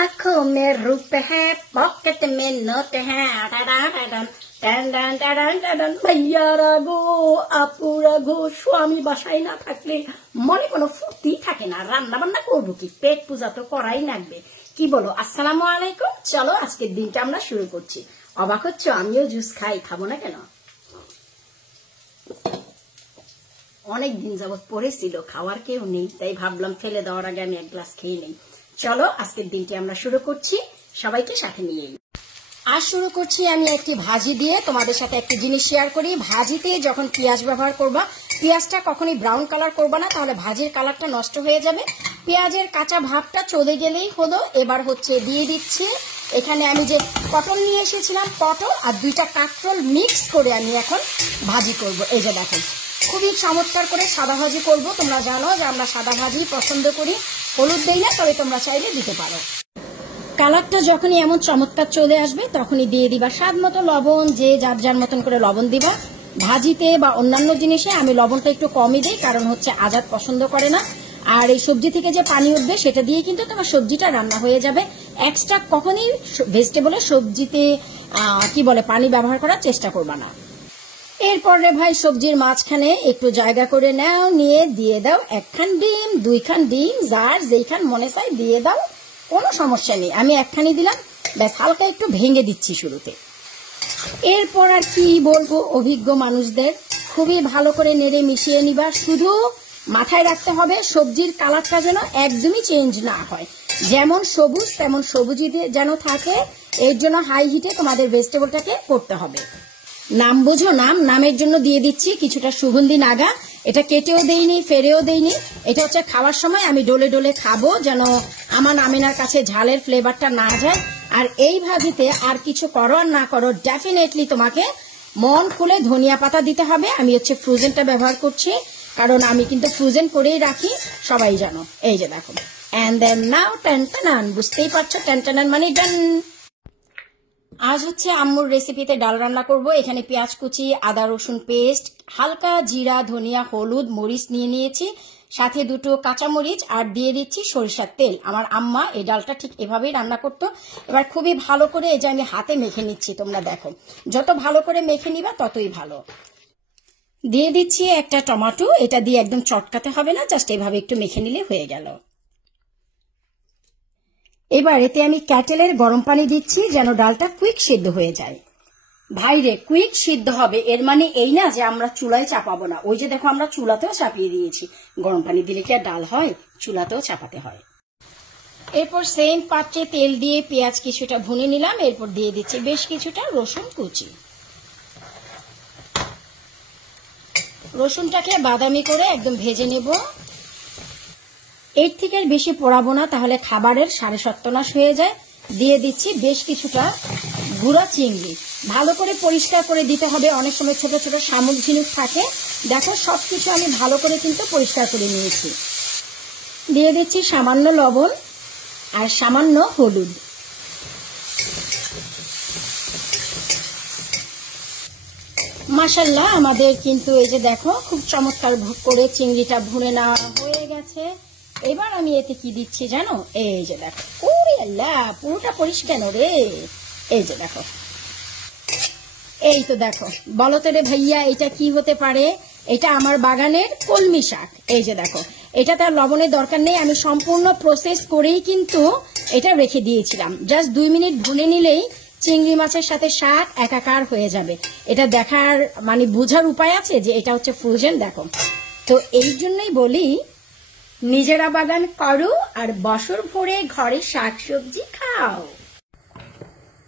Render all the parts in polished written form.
आंखों में रूप है पॉकेट में नोट है ভাইয়ারা গো আপুরা গো স্বামী বাসায় না থাকলে মনে কোনো ফুর্তি থাকে না। রান্না বান্না করবো কি, পেট পূজা তো করাই লাগবে। কি বলো? আসসালামু আলাইকুম। চলো আজকের দিনটা আমরা শুরু করছি। অবাক হচ্ছ? আমিও জুস খাই, খাবো না কেন? অনেক দিন যাবত পড়েছিল, খাওয়ার কেউ নেই, তাই ভাবলাম ফেলে দেওয়ার আগে আমি এক গ্লাস খেয়ে নেই। চলো আজকের দিনটি আমরা শুরু করছি, সবাইকে সাথে নিয়ে। আর শুরু করছি আমি একটি ভাজি দিয়ে। তোমাদের সাথে একটি জিনিস শেয়ার করি। ভাজিতে যখন পেঁয়াজ ব্যবহার করবা, পেঁয়াজটা কখনোই ব্রাউন কালার করবা না, তাহলে ভাজির কালারটা নষ্ট হয়ে যাবে। পেঁয়াজের কাঁচা ভাবটা চলে গেলেই হলো। এবার হচ্ছে দিয়ে দিচ্ছি এখানে আমি যে পটল নিয়ে এসেছিলাম, পটল আর 2টা কাঁকরোল মিক্স করে আমি এখন ভাজি করব। এই যে দেখো, খুবই চমৎকার করে সাদা ভাজি করব। তোমরা জানো যে আমরা সাদা ভাজি পছন্দ করি, হলুদ দেই না, তবে তোমরা চাইলে দিতে পারো। কালারটা যখনই এমন চমৎকার চলে আসবে তখনই দিয়ে দিবা স্বাদ মতো লবণ, যে যার যার মতন করে লবণ দিবা। ভাজিতে বা অন্যান্য জিনিসে আমি লবণটা একটু কমই দিই, কারণ হচ্ছে আজাদ পছন্দ করে না। আর এই সবজি থেকে যে পানি উঠবে সেটা দিয়ে কিন্তু তোমার সবজিটা রান্না হয়ে যাবে। এক্সট্রা কখনই ভেজিটেবলের সবজিতে কি বলে পানি ব্যবহার করার চেষ্টা করবা না। এরপরে ভাই সবজির মাঝখানে একটু জায়গা করে নাও, নিয়ে দিয়ে দাও 1খান ডিম, 2খান ডিম, যার যেইখান মনে চায় দিয়ে দাও, কোনো সমস্যা নেই। আমি 1খানি দিলাম, ব্যাস হালকা একটু ভেঙে দিচ্ছি শুরুতে। এরপর আর কি বলবো, অভিজ্ঞ মানুষদের খুবই ভালো করে নেড়ে মিশিয়ে নিবা। শুধু মাথায় রাখতে হবে সবজির কালারটা যেন একদমই চেঞ্জ না হয়, যেমন সবুজ তেমন সবুজই যেন থাকে। এর জন্য হাই হিটে তোমাদের ভেজিটেবলটাকে করতে হবে। নাম বোঝো, নামের জন্য দিয়ে দিচ্ছি কিছুটা সুগন্ধি নাগা। এটা কেটেও দেইনি, ফেরেও দেইনি, এটা হচ্ছে খাওয়ার সময় আমি ডলে ডলে খাবো, যেন আমার আমিনার কাছে ঝালের ফ্লেভারটা না যায়। আর এই ভাজিতে আর কিছু করো আর না করো, ডেফিনেটলি তোমাকে মন খুলে ধনিয়া পাতা দিতে হবে। আমি হচ্ছে ফ্রোজেনটা ব্যবহার করছি, কারণ আমি কিন্তু ফ্রোজেন করেই রাখি, সবাই জানো। এই যে দেখো, এন্ড দেন নাও টেনটানান, বুঝতেই পারছো টেনটানান মানে ডান। আজ হচ্ছে আম্মুর রেসিপিতে ডাল রান্না করব। এখানে পেঁয়াজ কুচি, আদা রসুন পেস্ট, হালকা জিরা, ধনিয়া, হলুদ, মরিচ নিয়ে নিয়েছি, সাথে 2টো কাঁচামরিচ, আর দিয়ে দিচ্ছি সরিষার তেল। আমার আম্মা এই ডালটা ঠিক এভাবেই রান্না করতো। এবার খুবই ভালো করে এই যে আমি হাতে মেখে নিচ্ছি। তোমরা দেখো, যত ভালো করে মেখে নিবা ততই ভালো। দিয়ে দিচ্ছি একটা টমেটো, এটা দিয়ে একদম চটকাতে হবে না, জাস্ট এভাবে একটু মেখে নিলে হয়ে গেল। এবার এতে আমি ক্যাটেলের গরম পানি দিচ্ছি, যেন ডালটা কুইক সিদ্ধ হয়ে যায়। ভাইরে, কুইক সিদ্ধ হবে এর মানে এই না যে আমরা চুলায় চাপাবো না। ওই যে দেখো, আমরা চুলাতেও চাপিয়ে দিয়েছি। গরম পানি দিলে কি আর ডাল হয়? চুলাতেও চাপাতে হয়। এরপর সেম পাত্রে তেল দিয়ে পেঁয়াজ কিছুটা ভুনে নিলাম। এরপর দিয়ে দিচ্ছি বেশ কিছুটা রসুন কুচি। রসুনটাকে বাদামি করে একদম ভেজে নেব। এর থেকে বেশি পোড়াবো না, তাহলে খাবারের সাড়ে সর্বনাশ হয়ে যায়। দিয়ে দিচ্ছি বেশ কিছুটা গুঁড়া চিংড়ি, ভালো করে পরিষ্কার করে দিতে হবে। অনেক সময় ছোট ছোট শামুক ঝিনুক থাকে। দেখো, সবকিছু আমি ভালো করে কিন্তু পরিষ্কার করে নিয়েছি। দিয়ে দিচ্ছি সামান্য লবণ আর সামান্য হলুদ। মাশাআল্লাহ, আমাদের কিন্তু এই যে দেখো খুব চমৎকার করে চিংড়িটা ভুনে নেওয়া হয়ে গেছে। এবার আমি এতে কি দিচ্ছি জানো? এই যে দেখো, ওরে আল্লাহ, পুরোটা পরিষ্কার রে। এই যে দেখো, এই তো দেখো, বলো তো রে ভাইয়া এটা কি হতে পারে? এটা আমার বাগানের কলমি শাক। এই যে দেখো, এটা তার লবণের দরকার নেই, আমি সম্পূর্ণ প্রসেস করেই কিন্তু এটা রেখে দিয়েছিলাম। জাস্ট 2 মিনিট ভুনে নিলেই চিংড়ি মাছের সাথে শাক একাকার হয়ে যাবে। এটা দেখার মানে বোঝার উপায় আছে যে এটা হচ্ছে ফ্রোজেন। দেখো, তো এই জন্যই বলি নিজেরা বাগান করো আর বছর ভরে ঘরে শাকসবজি খাও।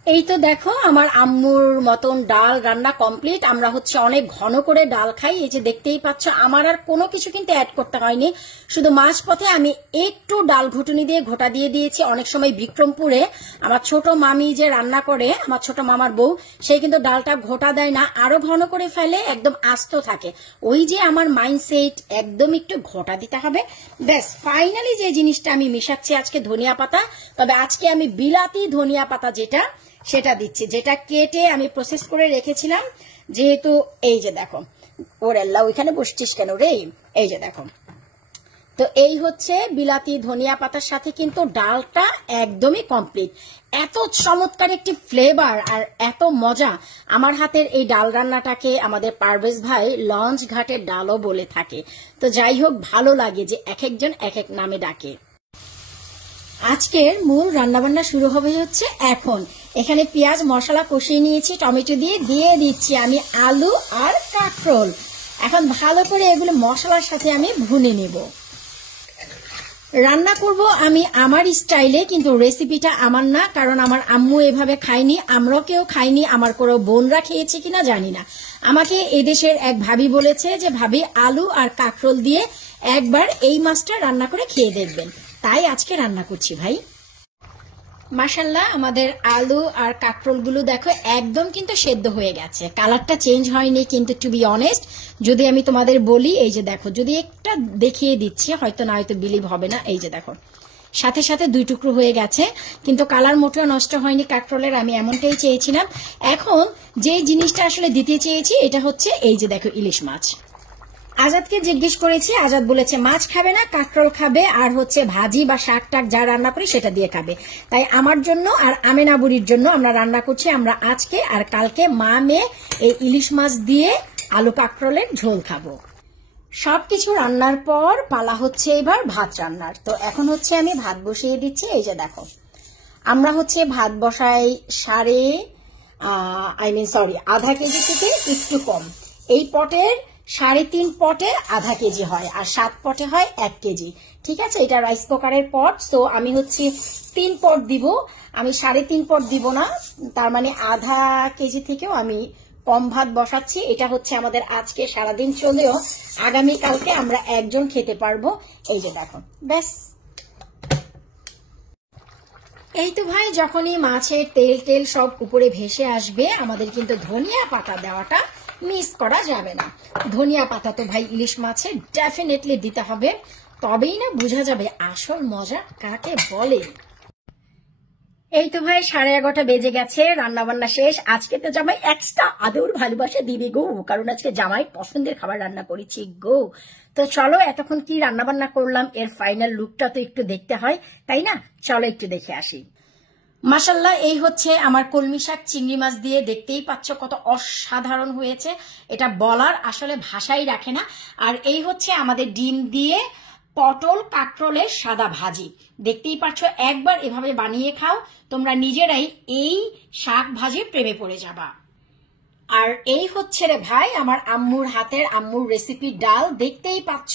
এই তো দেখো, আমার আম্মুর মতন ডাল রান্না কমপ্লিট। আমরা হচ্ছে অনেক ঘন করে ডাল খাই। এই যে দেখতেই পাচ্ছ, আমার আর কোনো কিছু কিন্তু অ্যাড করতে হয়নি। শুধু মাঝপথে আমি একটু ডাল ঘুটুনি দিয়ে ঘোটা দিয়ে দিয়েছি। অনেক সময় বিক্রমপুরে আমার ছোট মামি যে রান্না করে, আমার ছোট মামার বউ, সে কিন্তু ডালটা ঘোটা দেয় না, আরো ঘন করে ফেলে, একদম আস্ত থাকে। ওই যে আমার মাইন্ডসেট, একদম একটু ঘোটা দিতে হবে। ব্যাস, ফাইনালি যে জিনিসটা আমি মিশাচ্ছি আজকে ধনিয়া পাতা। তবে আজকে আমি বিলাতি ধনিয়া পাতা যেটা, সেটা দিচ্ছি, যেটা কেটে আমি প্রসেস করে রেখেছিলাম। যেহেতু এই যে দেখো, ওরে আল্লাহ, ওইখানে বসছিস কেন রে? এই যে দেখো, তো এই হচ্ছে বিলাতি ধনিয়া পাতার সাথে কিন্তু ডালটা একদমই কমপ্লিট। এত চমৎকার একটি ফ্লেভার আর এত মজা। আমার হাতের এই ডাল রান্নাটাকে আমাদের পারভেজ ভাই লঞ্চ ঘাটের ডালও বলে থাকে। তো যাই হোক, ভালো লাগে যে এক একজন এক এক নামে ডাকে। আজকের মূল রান্নাবান্না শুরু হবে হচ্ছে এখন। এখানে পেঁয়াজ মশলা কষিয়ে নিয়েছি, টমেটো দিয়ে দিচ্ছি আমি আলু আর কাঁকরোল। এখন ভালো করে এগুলো মশলার সাথে আমি ভুনে নেব। রান্না করব আমি আমার স্টাইলে, কিন্তু রেসিপিটা আমার না, কারণ আমার আম্মু এভাবে খায়নি, আমরাও কেউ খাইনি, আমার কোনো বোনরা খেয়েছে কিনা জানি না। আমাকে এদেশের এক ভাবি বলেছে যে ভাবি আলু আর কাঁকরোল দিয়ে একবার এই মাছটা রান্না করে খেয়ে দেখবেন, তাই আজকে রান্না করছি ভাই। মাশাআল্লাহ, আমাদের আলু আর কাঁকরোলগুলো দেখো একদম কিন্তু সেদ্ধ হয়ে গেছে, কালারটা চেঞ্জ হয়নি। কিন্তু টু বি অনেস্ট, যদি আমি তোমাদের বলি, এই যে দেখো, যদি একটা দেখিয়ে দিচ্ছি, হয়তো না হয়তো বিলিভ হবে না, এই যে দেখো সাথে সাথে দুই টুকরো হয়ে গেছে, কিন্তু কালার মোটেও নষ্ট হয়নি কাঁকরোলের, আমি এমনটাই চেয়েছিলাম। এখন যে জিনিসটা আসলে দিতে চেয়েছি এটা হচ্ছে এই যে দেখো ইলিশ মাছ। আজাদকে জিজ্ঞেস করেছি, আজাদ বলেছে মাছ খাবে না, কাঁকরোল খাবে, আর হচ্ছে ভাজি বা শাক টাক যা রান্না করি সেটা দিয়ে খাবে। তাই আমার জন্য আর আমেনা বুড়ির জন্য আমরা রান্না করছি, আমরা আজকে আর কালকে মা মেয়ে এই ইলিশ মাছ দিয়ে আলু কাঁকরোলের ঝোল খাবো। সবকিছু রান্নার পর পালা হচ্ছে এবার ভাত রান্নার। তো এখন হচ্ছে আমি ভাত বসিয়ে দিচ্ছি। এই যে দেখো, আমরা হচ্ছে ভাত বসাই আধা কেজি থেকে একটু কম। এই পটের 3.5 পটে আধা কেজি হয়, আর 7 পটে হয় 1 কেজি। ঠিক আছে, এটা রাইস কুকারের পট। তো আমি হচ্ছে 3 পট দিব, আমি 3.5 পট দিব না, তার মানে আধা কেজি থেকেও আমি কম ভাত বসাচ্ছি। এটা হচ্ছে আমাদের আজকে সারাদিন চলেও আগামীকালকে আমরা একজন খেতে পারবো। এই যে দেখো, ব্যাস। এই তো ভাই, যখনই মাছের তেল সব উপরে ভেসে আসবে, আমাদের কিন্তু ধনিয়া পাতা দেওয়াটা মিস করা যাবে না। ধনিয়া পাতা তো ভাই ইলিশ মাছে ডেফিনেটলি দিতে হবে, তবেই না বোঝা যাবে আসল মজা কাকে বলে। এই তো ভাই 11:30 বেজে গেছে, রান্না বান্না শেষ। আজকে তো জামাই এক্সট্রা আদর ভালোবাসা দিবে গো, কারণ আজকে জামাই পছন্দের খাবার রান্না করেছি গো। তো চলো, এতক্ষণ কি রান্না বান্না করলাম এর ফাইনাল লুকটা তো একটু দেখতে হয়, তাই না? চলো একটু দেখে আসি। মাশাআল্লাহ, এই হচ্ছে আমার কলমি শাক চিংড়ি মাছ দিয়ে, দেখতেই পাচ্ছ কত অসাধারণ হয়েছে, এটা বলার আসলে ভাষাই রাখে না। আর এই হচ্ছে আমাদের ডিম দিয়ে পটল কাঁকরোলের সাদা ভাজি, দেখতেই পাচ্ছ। একবার এভাবে বানিয়ে খাও, তোমরা নিজেরাই এই শাক ভাজির প্রেমে পড়ে যাবা। আর এই হচ্ছে রে ভাই আমার আম্মুর হাতের, আম্মুর রেসিপি ডাল, দেখতেই পাচ্ছ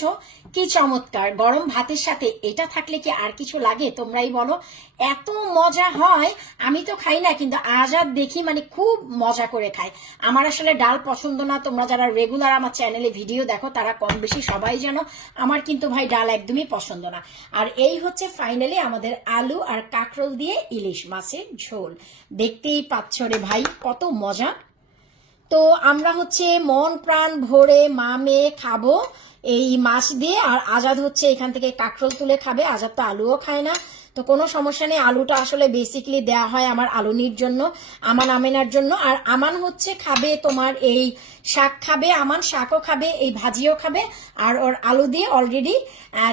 কি চমৎকার। গরম ভাতের সাথে এটা থাকলে কি আর কিছু লাগে? তোমরাই বলো, এত মজা হয়। আমি তো খাই না, কিন্তু আজাদ দেখি মানে খুব মজা করে খায়। আমার আসলে ডাল পছন্দ না, তোমরা যারা রেগুলার আমার চ্যানেলে ভিডিও দেখো তারা কম বেশি সবাই জানো, আমার কিন্তু ভাই ডাল একদমই পছন্দ না। আর এই হচ্ছে ফাইনালি আমাদের আলু আর কাঁকরোল দিয়ে ইলিশ মাছের ঝোল, দেখতেই পাচ্ছ রে ভাই কত মজা। তো আমরা হচ্ছে মন প্রাণ ভরে মা মেয়ে খাবো এই মাছ দিয়ে, আর আজাদ হচ্ছে এখান থেকে কাঁকরোল তুলে খাবে। আজাদ তো আলুও খায় না, তো কোনো সমস্যা নেই। আলুটা আসলে বেসিক্যালি দেওয়া হয় আমার আলুনির জন্য, আমান আমেনার জন্য। আর আমান হচ্ছে খাবে তোমার এই শাক খাবে, আমান শাকও খাবে, এই ভাজিও খাবে। আর ওর আলু দিয়ে অলরেডি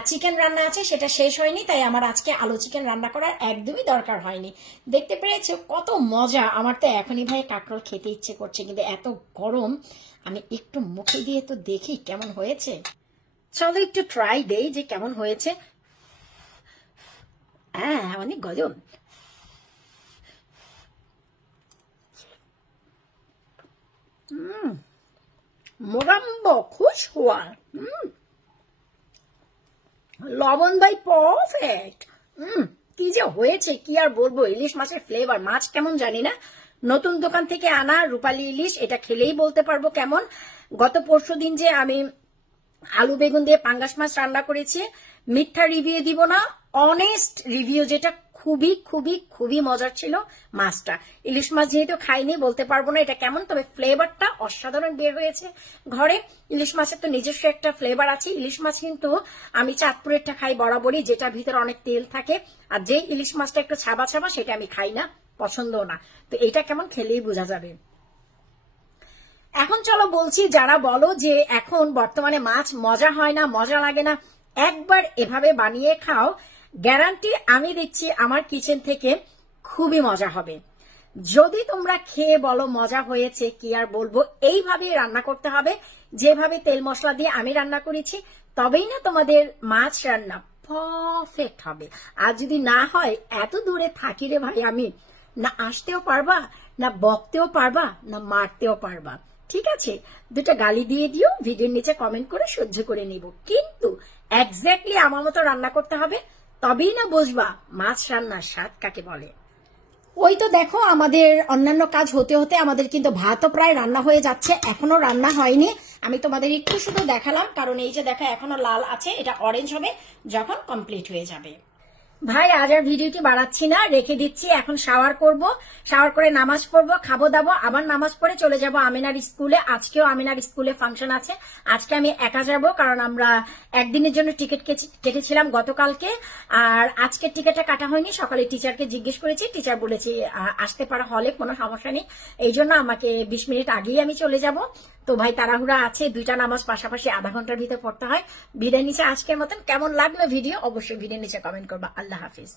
চিকেন রান্না আছে, সেটা শেষ হয়নি, তাই আমার আজকে আলু চিকেন রান্না করার একদমই দরকার হয়নি। দেখতে পেরেছো কত মজা? আমার তো এখনই ভাই কাঁকরোল খেতে ইচ্ছে করছে, কিন্তু এত গরম, আমি একটু মুখে দিয়ে তো দেখি কেমন হয়েছে। চলো একটু ট্রাই দেই যে কেমন হয়েছে। হ্যাঁ, অনেক গরম। মোরাম্ব খুশ হওয়া, লবণ ভাই পারফেক্ট। কি যে হয়েছে কি আর বলবো, ইলিশ মাছের ফ্লেভার। মাছ কেমন জানি না, নতুন দোকান থেকে আনা রূপালী ইলিশ, এটা খেলেই বলতে পারবো কেমন। গত পরশুদিন যে আমি আলু বেগুন দিয়ে পাঙ্গাস মাছ রান্না করেছি, মিথ্যা রিভিউ দিব না, অনেস্ট রিভিউ, যেটা খুবই খুবই খুবই মজার ছিল মাছটা। ইলিশ মাছ যেহেতু খাইনি বলতে পারবো না এটা কেমন, তবে ফ্লেভারটা অসাধারণ বের হয়েছে। ঘরে ইলিশ মাছের তো নিজস্ব একটা ফ্লেভার আছে। ইলিশ মাছ কিন্তু আমি চাঁদপুরেরটা খাই বরাবরই, যেটা ভিতরে অনেক তেল থাকে, আর যে ইলিশ মাছটা একটু ছাবা ছাবা সেটা আমি খাই না, পছন্দও না। তো এটা কেমন খেলেই বোঝা যাবে। এখন চলো বলছি, যারা বলো যে এখন বর্তমানে মাছ মজা হয় না, মজা লাগে না, একবার এভাবে বানিয়ে খাও, গ্যারান্টি আমি দিচ্ছি আমার কিচেন থেকে খুবই মজা হবে। যদি তোমরা খেয়ে বলো মজা হয়েছে, কি আর বলবো, এইভাবেই রান্না করতে হবে যেভাবে তেল মশলা দিয়ে আমি রান্না করেছি, তবেই না তোমাদের মাছ রান্না পারফেক্ট হবে। আর যদি না হয়, এত দূরে থাকি রে ভাই আমি, না আসতেও পারবা, না বকতেও পারবা, না মারতেও পারবা। ঠিক আছে, দুটা গালি দিয়ে দিও, ভিডিওর নিচে কমেন্ট করে সহ্য করে নিব, কিন্তু এক্স্যাক্টলি আমার মতো রান্না করতে হবে, তবেই না বুঝবা মাছ রান্নার স্বাদ কাকে বলে। ওই তো দেখো, আমাদের অন্যান্য কাজ হতে হতে আমাদের কিন্তু ভাতও প্রায় রান্না হয়ে যাচ্ছে, এখনো রান্না হয়নি। আমি তোমাদের একটু শুধু দেখালাম, কারণ এই যে দেখো এখনো লাল আছে, এটা অরেঞ্জ হবে যখন কমপ্লিট হয়ে যাবে। ভাই আজ আর ভিডিওটি বাড়াচ্ছি না, রেখে দিচ্ছি। এখন শাওয়ার করব, শাওয়ার করে নামাজ পড়বো, খাবো দাবো, আবার নামাজ পড়ে চলে যাব আমিনার স্কুলে। আজকেও আমিনার স্কুলে ফাংশন আছে, আজকে আমি একা যাব, কারণ আমরা একদিনের জন্য টিকিট কেটেছিলাম গতকালকে, আর আজকের টিকিটটা কাটা হয়নি। সকালে টিচারকে জিজ্ঞেস করেছি, টিচার বলেছে আসতে পারো হলে, কোনো সমস্যা নেই। এই জন্য আমাকে 20 মিনিট আগেই আমি চলে যাব। তো ভাই তাড়াহুড়া আছে, দুইটা নামাজ পাশাপাশি আধা ঘন্টার ভিতরে পড়তে হয়। বিদায় নিচে আজকের মতন। কেমন লাগলো ভিডিও অবশ্যই ভিডিও নিচে কমেন্ট করবা। আল্লাহ হাফিজ।